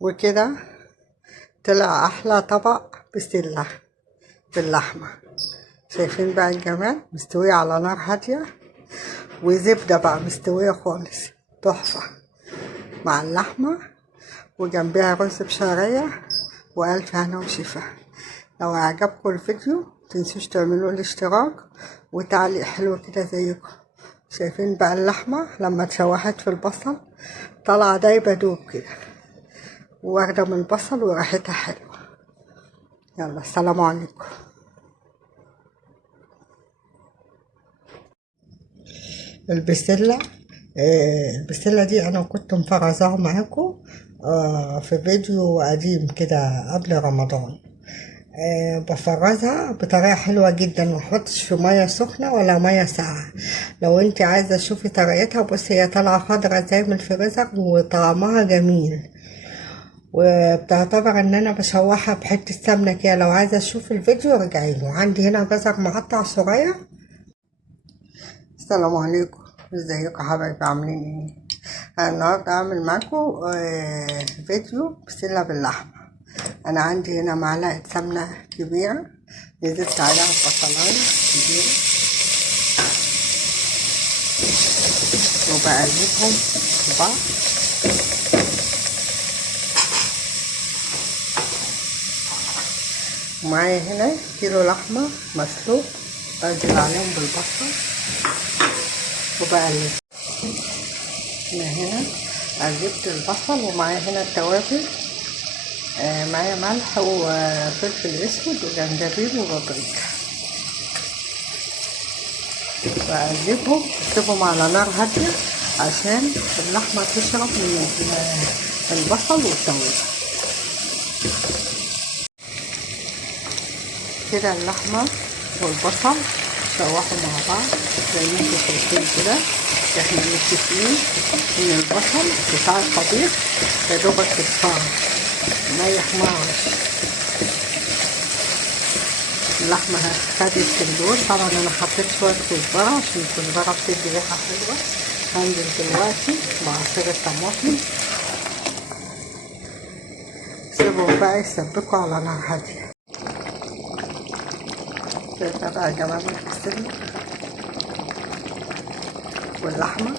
وكده طلع احلى طبق بسلة باللحمة. شايفين بقى الجمال؟ مستوية على نار هادية، وزبدة بقى مستوية خالص، تحفة مع اللحمة، وجنبها رز بشعرية، وألف هنا وشفا. لو عجبكم الفيديو متنسوش تعملوا لي اشتراك وتعليق حلو كده زيكم. شايفين بقى اللحمة لما اتشوحت في البصل طالعة دايبة دوب كده، واخدة من البصل وريحتها حلوة. يلا السلام عليكم. البسلة البسلة دي انا كنت مفرزاها معاكم في فيديو قديم كده قبل رمضان. بفرزها بطريقة حلوة جدا، محطش في مية سخنة ولا مية ساقعة. لو انت عايزة تشوفي طريقتها، بصي هي طالعة خضرة زي من الفريزر وطعمها جميل، وبتعتبر ان انا بشوحها بحتة سمنة كده. لو عايزة تشوفي الفيديو ارجعي له. عندي هنا جزر مقطع صغير. السلام عليكم، ازيكم يا حبايبي، عاملين ايه؟ انا النهارده هعمل معاكم فيديو بسله باللحمه. انا عندي هنا معلقه سمنه كبيره، نزلت عليها بصلايه كبيره وبقلبهم في بعض. ومعايا هنا كيلو لحمه مسلوق، بنزل عليهم بالبصل وبقلب. هنا قلبت البصل، ومعايا هنا التوابل، معايا ملح وفلفل اسود وجنزبيل وبابريكا. بقلبهم واسيبهم على نار هاديه عشان اللحمه تشرب من البصل والتوابل. كده اللحمه والبصل شوحوا مع بعض زي ما انتوا شايفين كده. احنا متفقين ان البصل بتاع الطبيخ يا دوبك يتصفر ما يحمرش. اللحمه خدت اللون. طبعا انا حطيت شويه كزبره عشان الكزبره بتدي ريحه حلوه. هنزل دلوقتي بعصير الطماطم، سيبهم بقى يسبكوا على نار هاديه. شايفه بقى جمال البسله واللحمه.